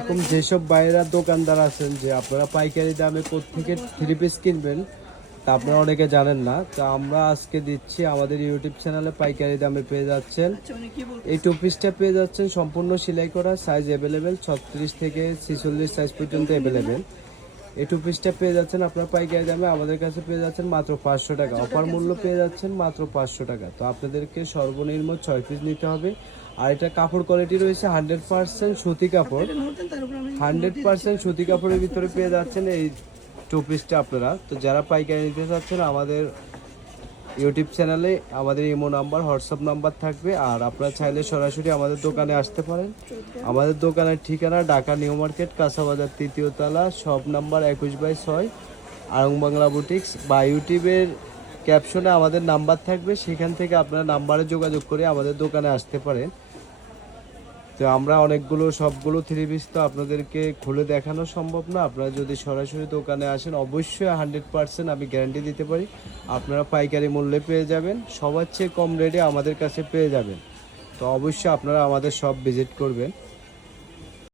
আলাইকুম। যেসব বাইরের দোকানদার আছেন যে আপনারা পাইকারি দামে কোত্থেকে থ্রি পিস কিনবেন তা আপনারা অনেকে জানেন না। তো আমরা আজকে দিচ্ছি আমাদের ইউটিউব চ্যানেলে পাইকারি দামে পেয়ে যাচ্ছেন। এই টু পিসটা পেয়ে যাচ্ছেন সম্পূর্ণ সেলাই করা, সাইজ অ্যাভেলেবেল 36 থেকে 46 সাইজ পর্যন্ত অ্যাভেলেবেল। এই টু পিসটা পেয়ে যাচ্ছেন আপনার পাইকারি দামে আমাদের কাছে পেয়ে যাচ্ছেন মাত্র 500 টাকা। অফার মূল্য পেয়ে যাচ্ছেন মাত্র 500 টাকা। তো আপনাদেরকে সর্বনিম্ন 6 পিস নিতে হবে। আর এটা কাপড় কোয়ালিটি রয়েছে 100% সুতি কাপড়। 100% সুতি কাপড়ের ভিতরে পেয়ে যাচ্ছেন এই টু পিসটা আপনারা। তো যারা পাইকারি নিতে চাচ্ছেন আমাদের ইউটিউব চ্যানেলে আমাদের ইমো নাম্বার, হোয়াটসঅ্যাপ নাম্বার থাকবে। আর আপনারা চাইলে সরাসরি আমাদের দোকানে আসতে পারেন। আমাদের দোকানের ঠিকানা ঢাকা নিউ মার্কেট, কাঁচাবাজার, 3য় তলা, শপ নাম্বার 21/6, আড়ং বাংলা বুটিক্স। বা ইউটিউবের ক্যাপশনে আমাদের নাম্বার থাকবে, সেখান থেকে আপনারা নাম্বারে যোগাযোগ করে আমাদের দোকানে আসতে পারেন। তো আমরা অনেকগুলো সবগুলো থ্রি পিস তো আপনাদেরকে খুলে দেখানো সম্ভব না। আপনারা যদি সরাসরি দোকানে আসেন অবশ্যই 100% আমি গ্যারান্টি দিতে পারি আপনারা পাইকারি মূল্যে পেয়ে যাবেন, সবার চেয়ে কম রেটে আমাদের কাছে পেয়ে যাবেন। তো অবশ্যই আপনারা আমাদের শপ ভিজিট করবেন।